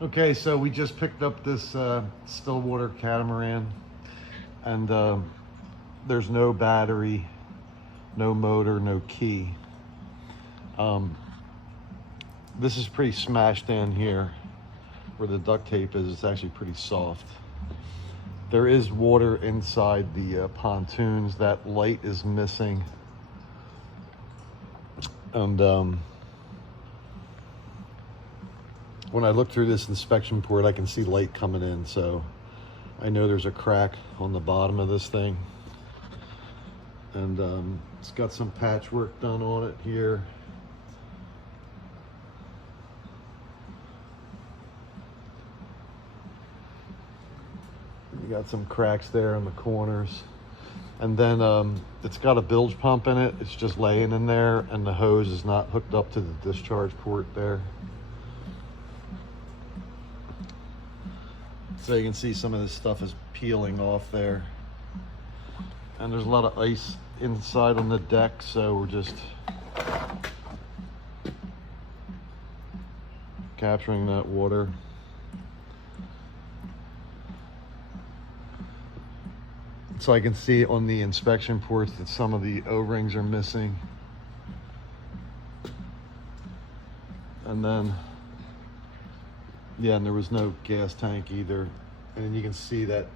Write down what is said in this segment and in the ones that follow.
Okay, so we just picked up this Stillwater Catamaran, and there's no battery, no motor, no key. Um, this is pretty smashed in here where the duct tape is. It's actually pretty soft. There is water inside the pontoons. That light is missing. And when I look through this inspection port, I can see light coming in. So I know there's a crack on the bottom of this thing. And it's got some patchwork done on it here. You got some cracks there in the corners. And then it's got a bilge pump in it. It's just laying in there, and the hose is not hooked up to the discharge port there. So you can see some of this stuff is peeling off there. And there's a lot of ice inside on the deck, so we're just capturing that water. So I can see on the inspection ports that some of the O-rings are missing. And then, yeah, and there was no gas tank either. And you can see that,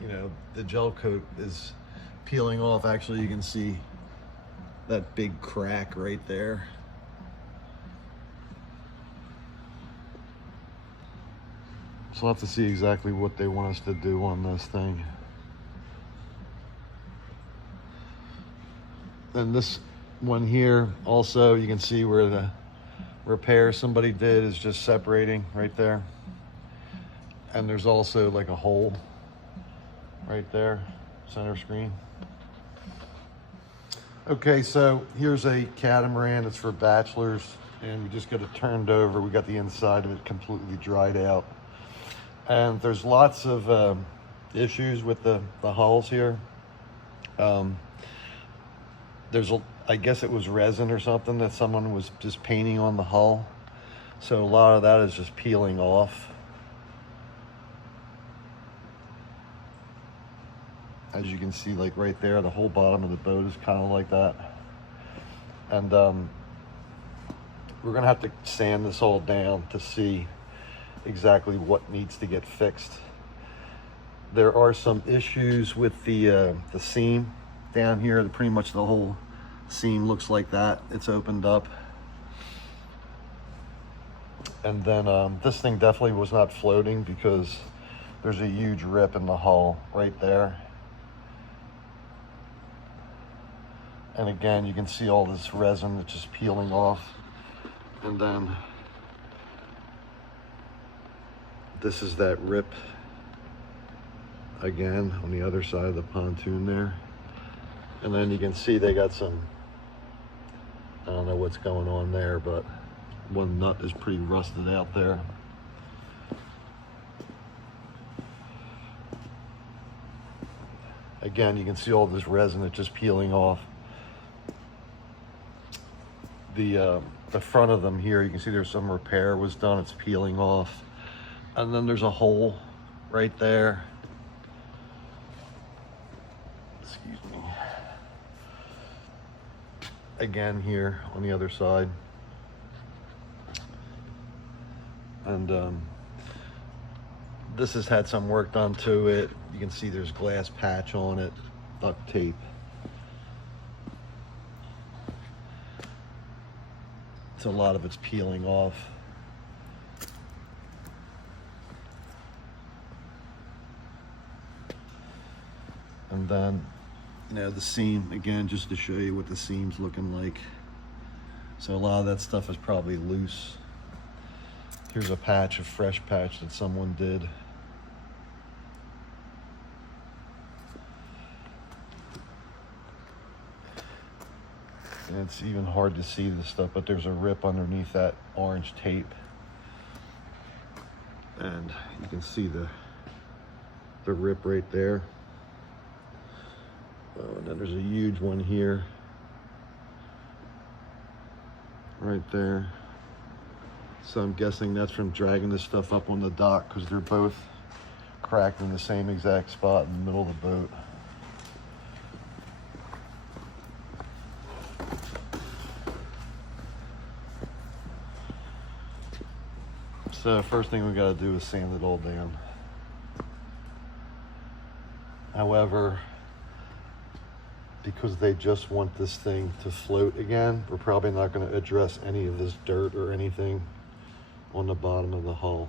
you know, the gel coat is peeling off. Actually, you can see that big crack right there. So we'll have to see exactly what they want us to do on this thing. And this one here, also, you can see where the repair somebody did is just separating right there. And there's also like a hole right there, center screen. Okay, so here's a Catamaran. It's for Bachelors, and we just got it turned over. We got the inside of it completely dried out. And there's lots of issues with the hulls here. I guess it was resin or something that someone was just painting on the hull. So a lot of that is just peeling off. As you can see, like right there, the whole bottom of the boat is kind of like that. And we're gonna have to sand this all down to see exactly what needs to get fixed. There are some issues with the seam down here. Pretty much the whole seam looks like that. It's opened up. And then this thing definitely was not floating because there's a huge rip in the hull right there. And again, you can see all this resin that's just peeling off. And then this is that rip again on the other side of the pontoon there. And then you can see they got some, I don't know what's going on there, but one nut is pretty rusted out there. Again, you can see all this resin that's just peeling off. The front of them here, you can see there's some repair was done. It's peeling off. And then there's a hole right there. Excuse me. Again here on the other side. And this has had some work done to it. You can see there's glass patch on it, duct tape. So a lot of it's peeling off. And then, you know, the seam, again, just to show you what the seam's looking like. So a lot of that stuff is probably loose. Here's a patch, a fresh patch that someone did. And it's even hard to see this stuff, but there's a rip underneath that orange tape. And you can see the rip right there. Oh, and then there's a huge one here. Right there. So I'm guessing that's from dragging this stuff up on the dock, because they're both cracked in the same exact spot in the middle of the boat. So first thing we got to do is sand it all down. However, because they just want this thing to float again, we're probably not going to address any of this dirt or anything on the bottom of the hull.